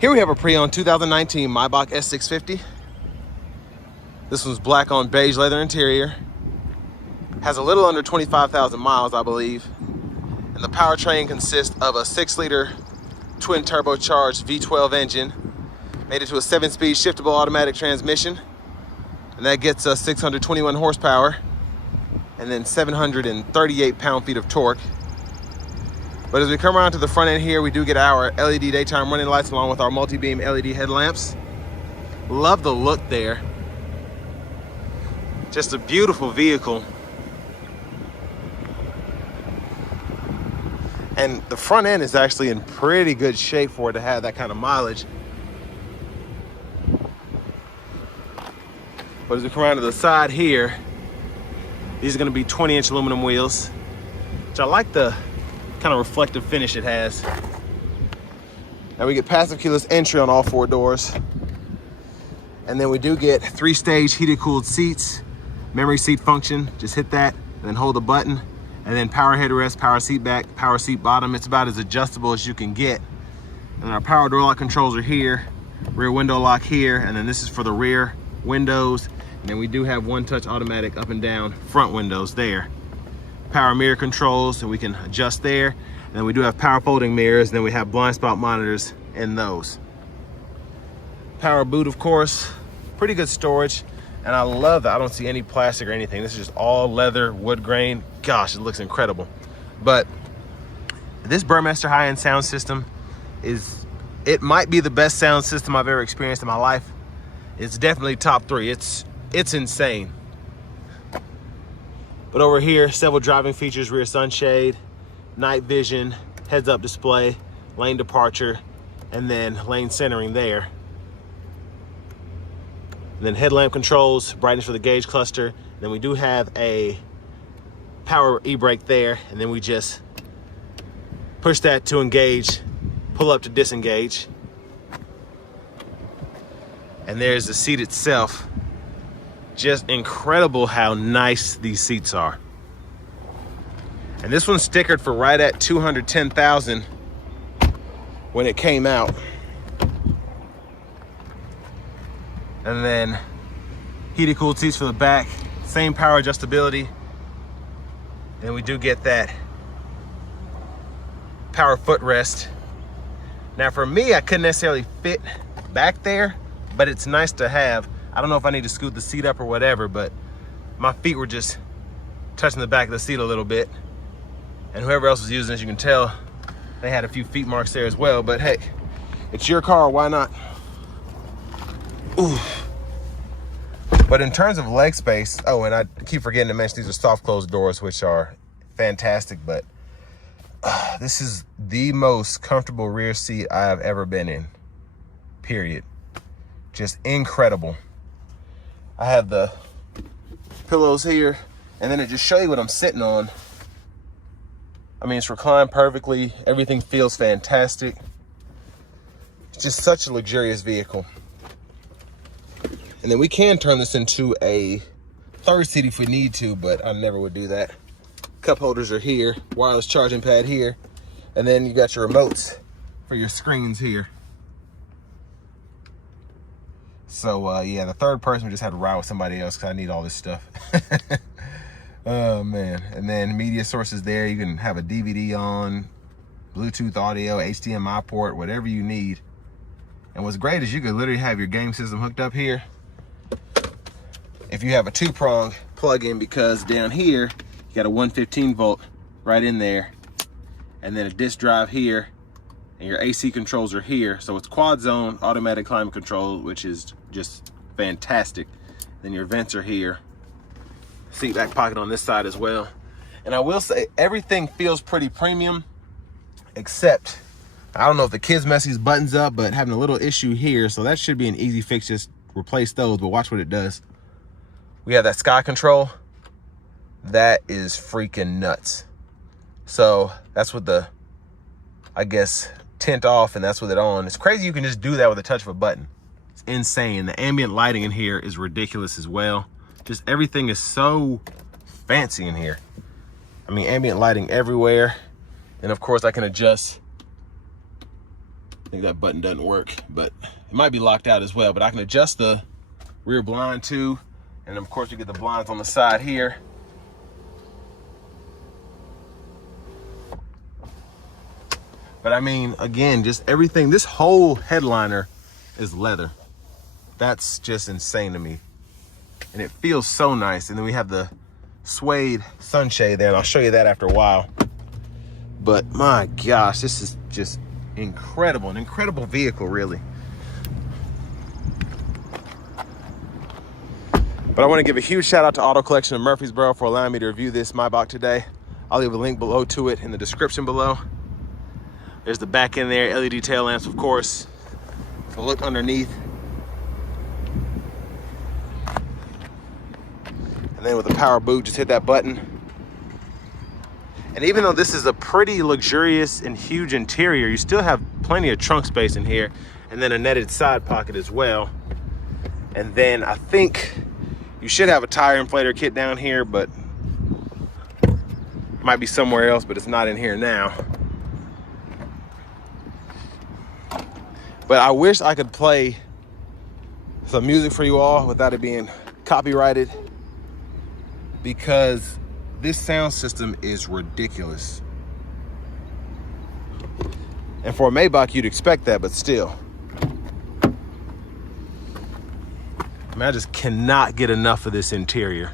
Here we have a pre-owned 2019 Maybach S650. This one's black on beige leather interior. Has a little under 25,000 miles, I believe. And the powertrain consists of a 6-liter twin turbocharged V12 engine. Made it to a 7-speed shiftable automatic transmission. And that gets us 621 horsepower and then 738 pound-feet of torque. But as we come around to the front end here, we do get our LED daytime running lights along with our multi-beam LED headlamps. Love the look there. Just a beautiful vehicle. And the front end is actually in pretty good shape for it to have that kind of mileage. But as we come around to the side here, these are going to be 20-inch aluminum wheels, which I like the kind of reflective finish it has. Now we get passive keyless entry on all 4 doors. And then we do get 3-stage heated cooled seats, memory seat function. Just hit that and then hold the button. And then power headrest, power seat back, power seat bottom. It's about as adjustable as you can get. And our power door lock controls are here, rear window lock here, and then this is for the rear windows. And then we do have one-touch automatic up and down front windows there. Power mirror controls, and we can adjust there. And then we do have power folding mirrors, and then we have blind spot monitors in those. Power boot, of course, pretty good storage. And I love that I don't see any plastic or anything. This is just all leather, wood grain. Gosh, it looks incredible. But this Burmester high-end sound system it might be the best sound system I've ever experienced in my life. It's definitely top 3. It's insane. But over here, several driving features: rear sunshade, night vision, heads-up display, lane departure, and then lane centering there. And then headlamp controls, brightness for the gauge cluster. And then we do have a power e-brake there, and then we just push that to engage, pull up to disengage. And there's the seat itself. Just incredible how nice these seats are. And this one's stickered for right at $210,000 when it came out. And then heated cooled seats for the back, same power adjustability. And we do get that power footrest. Now for me, I couldn't necessarily fit back there, but it's nice to have. I don't know if I need to scoot the seat up or whatever, but my feet were just touching the back of the seat a little bit. And whoever else was using, as you can tell, they had a few feet marks there as well. But heck, it's your car, why not? Ooh. But in terms of leg space, oh, and I keep forgetting to mention these are soft closed doors, which are fantastic, but this is the most comfortable rear seat I have ever been in, period. Just incredible. I have the pillows here, and then to just show you what I'm sitting on, I mean, it's reclined perfectly. Everything feels fantastic. It's just such a luxurious vehicle. And then we can turn this into a 3rd seat if we need to, but I never would do that. Cup holders are here, wireless charging pad here, and then you got your remotes for your screens here. So yeah, the 3rd person we just had to ride with somebody else because I need all this stuff. Oh man. And then media sources there. You can have a DVD on, Bluetooth audio, HDMI port, whatever you need. And what's great is you could literally have your game system hooked up here if you have a 2-prong plug-in, because down here you got a 115 volt right in there, and then a disc drive here, and your AC controls are here. So it's quad zone automatic climate control, which is just fantastic. Then your vents are here, seat back pocket on this side as well. And I will say everything feels pretty premium, except I don't know if the kids mess these buttons up, but having a little issue here. So that should be an easy fix, just replace those, but watch what it does. We have that sky control. That is freaking nuts. So that's with the, I guess, tint off, and that's with it on. It's crazy you can just do that with a touch of a button. It's insane. The ambient lighting in here is ridiculous as well. Just everything is so fancy in here. I mean, ambient lighting everywhere. And of course I can adjust I think that button doesn't work, but it might be locked out as well. But I can adjust the rear blind too. And of course we get the blinds on the side here. But I mean, again, just everything, this whole headliner is leather. That's just insane to me. And it feels so nice. And then we have the suede sunshade there, and I'll show you that after a while. But my gosh, this is just incredible, an incredible vehicle, really. But I want to give a huge shout out to Auto Collection of Murfreesboro for allowing me to review this Maybach today. I'll leave a link below to it in the description below. There's the back end there, LED tail lamps, of course. So look underneath. And then with the power boot, just hit that button. And even though this is a pretty luxurious and huge interior, you still have plenty of trunk space in here, and then a netted side pocket as well. And then I think you should have a tire inflator kit down here, but might be somewhere else, but it's not in here now. But I wish I could play some music for you all without it being copyrighted, because this sound system is ridiculous. And for a Maybach, you'd expect that, but still. I mean, I just cannot get enough of this interior.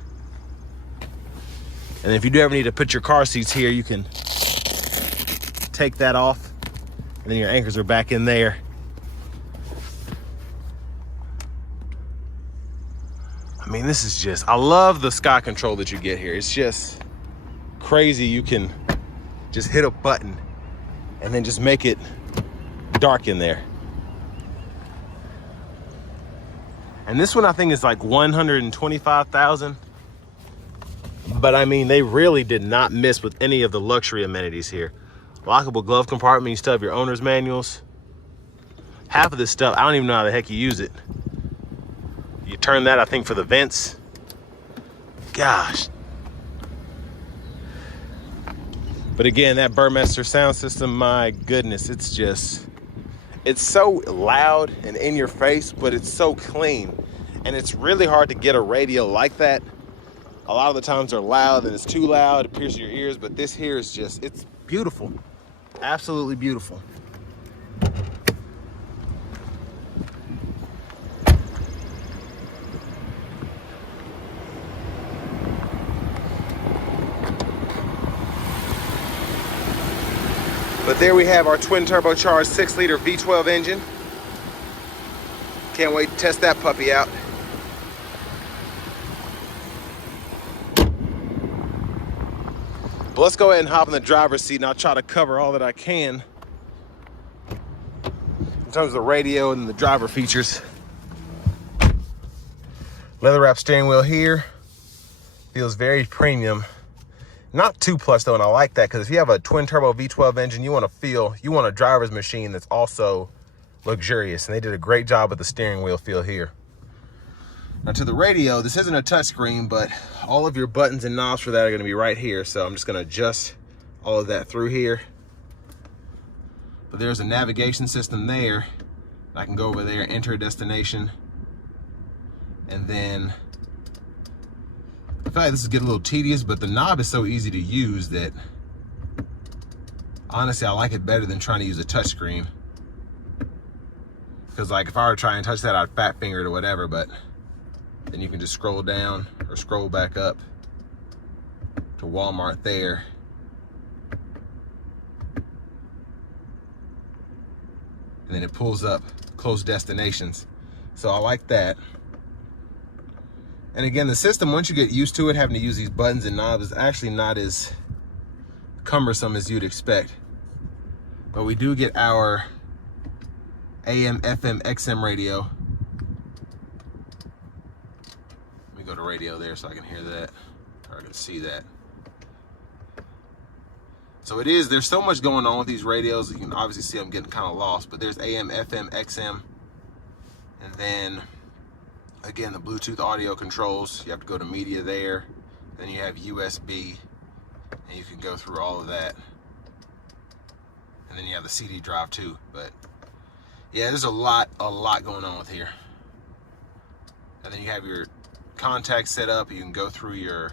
And if you do ever need to put your car seats here, you can take that off, and then your anchors are back in there. I mean, this is just, I love the sky control that you get here. It's just crazy. You can just hit a button and then just make it dark in there. And this one I think is like 125,000. But I mean, they really did not miss with any of the luxury amenities here. Lockable glove compartment, you still have your owner's manuals. Half of this stuff, I don't even know how the heck you use it. You turn that, I think, for the vents. Gosh. But again, that Burmester sound system, my goodness, it's just, it's so loud and in your face, but it's so clean. And it's really hard to get a radio like that. A lot of the times they're loud and it's too loud, it pierces your ears, but this here is just, it's beautiful. Absolutely beautiful. But there we have our twin turbocharged 6-liter V12 engine. Can't wait to test that puppy out. But let's go ahead and hop in the driver's seat, and I'll try to cover all that I can in terms of the radio and the driver features. Leather wrap steering wheel here. Feels very premium. Not too plush though, and I like that, because if you have a twin turbo V12 engine, you want a driver's machine that's also luxurious, and they did a great job with the steering wheel feel here. Now to the radio, this isn't a touchscreen, but all of your buttons and knobs for that are going to be right here, so I'm just going to adjust all of that through here. But there's a navigation system there. I can go over there, enter a destination, and then I feel like this is getting a little tedious, but the knob is so easy to use that honestly I like it better than trying to use a touchscreen. Because like if I were trying to touch that, I'd fat finger it or whatever, but then you can just scroll down or scroll back up to Walmart there. And then it pulls up close destinations. So I like that. And again, the system, once you get used to it, having to use these buttons and knobs, is actually not as cumbersome as you'd expect. But we do get our AM, FM, XM radio. Let me go to radio there so I can hear that, or I can see that. So it is, there's so much going on with these radios. You can obviously see I'm getting kind of lost, but there's AM, FM, XM, and then again, the Bluetooth audio controls. You have to go to media there. Then you have USB, and you can go through all of that. And then you have the CD drive too. But Yeah, there's a lot going on with here. And then you have your contacts set up. You can go through your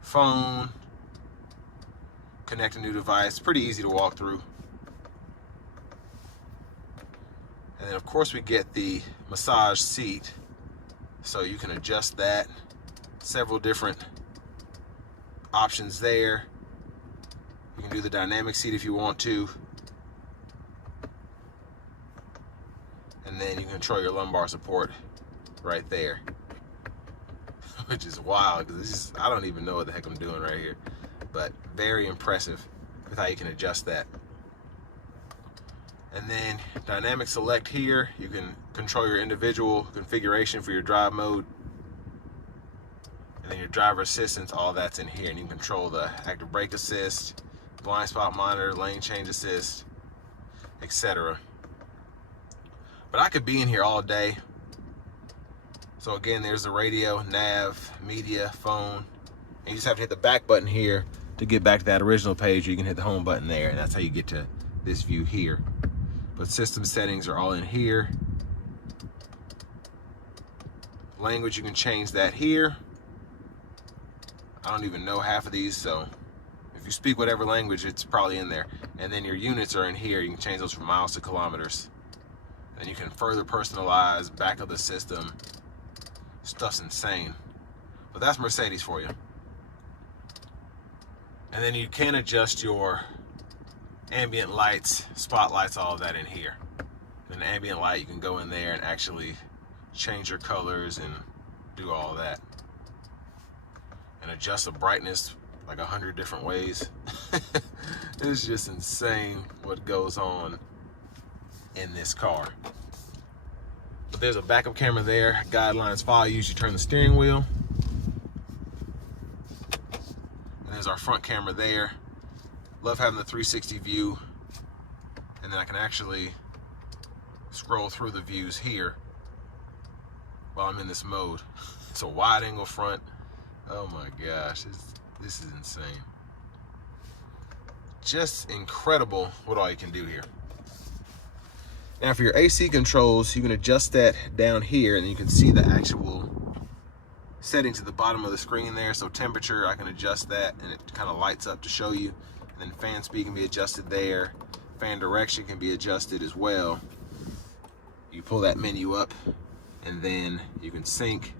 phone, connect a new device. Pretty easy to walk through. And then of course we get the massage seat, so you can adjust that. Several different options there. You can do the dynamic seat if you want to. And then you can control your lumbar support right there. Which is wild, because I don't even know what the heck I'm doing right here. But very impressive with how you can adjust that. And then dynamic select here, you can control your individual configuration for your drive mode. And then your driver assistance, all that's in here. And you can control the active brake assist, blind spot monitor, lane change assist, etc. But I could be in here all day. So again, there's the radio, nav, media, phone. And you just have to hit the back button here to get back to that original page. You can hit the home button there, and that's how you get to this view here. But system settings are all in here. Language, you can change that here. I don't even know half of these, so if you speak whatever language, it's probably in there. And then your units are in here. You can change those from miles to kilometers. And you can further personalize back of the system. Stuff's insane. But that's Mercedes for you. And then you can adjust your ambient lights, spotlights, all of that in here. And the ambient light, you can go in there and actually change your colors and do all of that. And adjust the brightness like 100 different ways. It's just insane what goes on in this car. But there's a backup camera there. Guidelines follow you as you turn the steering wheel. And there's our front camera there. Love having the 360 view. And then I can actually scroll through the views here while I'm in this mode. It's a wide angle front. Oh my gosh, this is insane. Just incredible what all you can do here. Now for your AC controls, you can adjust that down here, and you can see the actual settings at the bottom of the screen there. So temperature, I can adjust that, and it kind of lights up to show you. And then fan speed can be adjusted there. Fan direction can be adjusted as well. You pull that menu up, and then you can sync,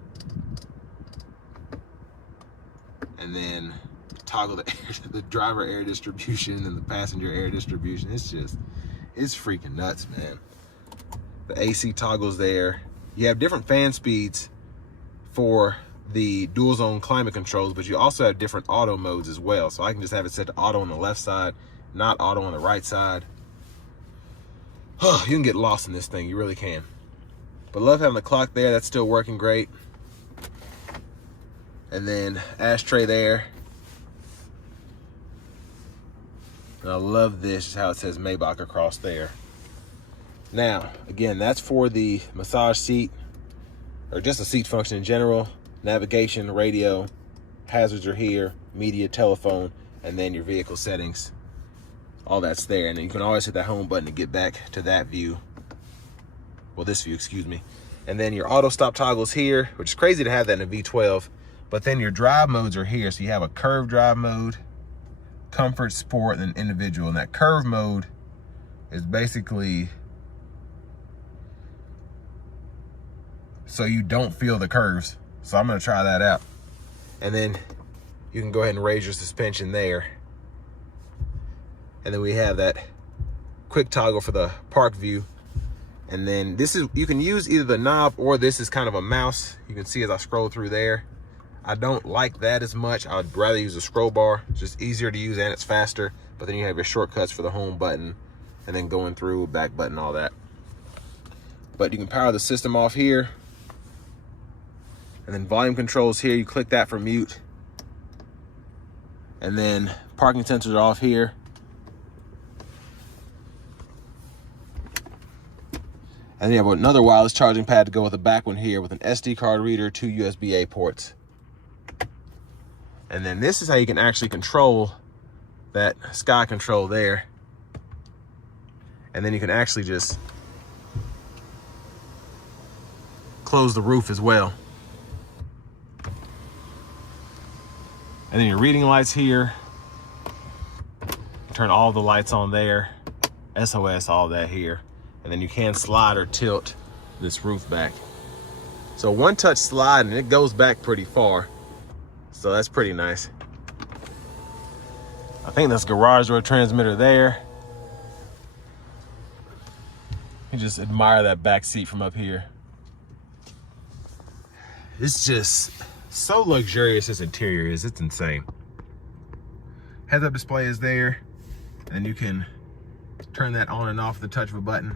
and then toggle the driver air distribution and the passenger air distribution. It's freaking nuts, man. The AC toggles there. You have different fan speeds for the dual zone climate controls, but you also have different auto modes as well. So I can just have it set to auto on the left side, not auto on the right side. You can get lost in this thing, you really can. But love having the clock there, that's still working great. And then ashtray there. And I love this, just how it says Maybach across there. Now, again, that's for the massage seat, or just the seat function in general. Navigation, radio, hazards are here, media, telephone, and then your vehicle settings. All that's there. And then you can always hit that home button to get back to that view. Well, this view, excuse me. And then your auto stop toggles here, which is crazy to have that in a V12. But then your drive modes are here. So you have a curve drive mode, comfort, sport, and then individual. And that curve mode is basically so you don't feel the curves. So I'm gonna try that out. And then you can go ahead and raise your suspension there. And then we have that quick toggle for the park view. And then this is, you can use either the knob or this is kind of a mouse. You can see as I scroll through there. I don't like that as much. I'd rather use a scroll bar. It's just easier to use and it's faster. But then you have your shortcuts for the home button and then going through, back button, all that. But you can power the system off here. And then volume controls here, you click that for mute. And then parking sensors are off here. And then you have another wireless charging pad to go with the back one here with an SD card reader, 2 USB-A ports. And then this is how you can actually control that sky control there. And then you can actually just close the roof as well. And then your reading lights here. Turn all the lights on there. SOS, all that here. And then you can slide or tilt this roof back. So one touch slide and it goes back pretty far. So that's pretty nice. I think that's garage door transmitter there. You just admire that back seat from up here. It's just so luxurious, this interior is. It's insane. Heads-up display is there, and you can turn that on and off with the touch of a button.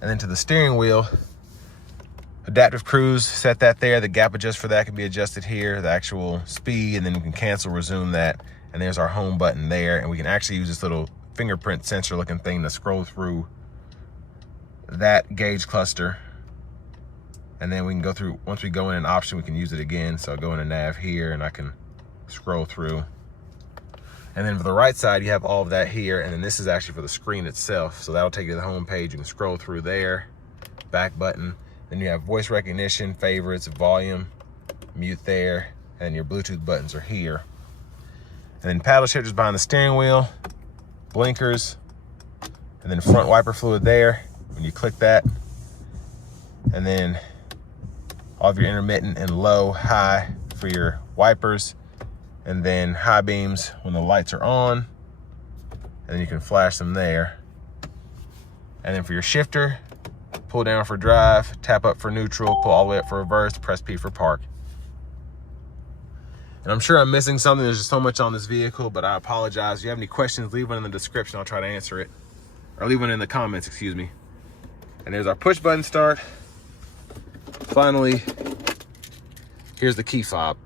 And then to the steering wheel, adaptive cruise, set that there. The gap adjust for that can be adjusted here, the actual speed, and then we can cancel, resume that. And there's our home button there, and we can actually use this little fingerprint sensor looking thing to scroll through that gauge cluster. And then we can go through, once we go in an option, we can use it again. So I go in a nav here and I can scroll through. And then for the right side, you have all of that here. And then this is actually for the screen itself. So that'll take you to the home page. You can scroll through there, back button. Then you have voice recognition, favorites, volume, mute there. And your Bluetooth buttons are here. And then paddle shifters behind the steering wheel, blinkers, and then front wiper fluid there when you click that. And then all of your intermittent and low, high for your wipers. And then high beams when the lights are on. And then you can flash them there. And then for your shifter, pull down for drive, tap up for neutral, pull all the way up for reverse, press P for park. And I'm sure I'm missing something. There's just so much on this vehicle, but I apologize. If you have any questions, leave one in the description. I'll try to answer it. Or leave one in the comments, excuse me. And there's our push button start. Finally, here's the key fob.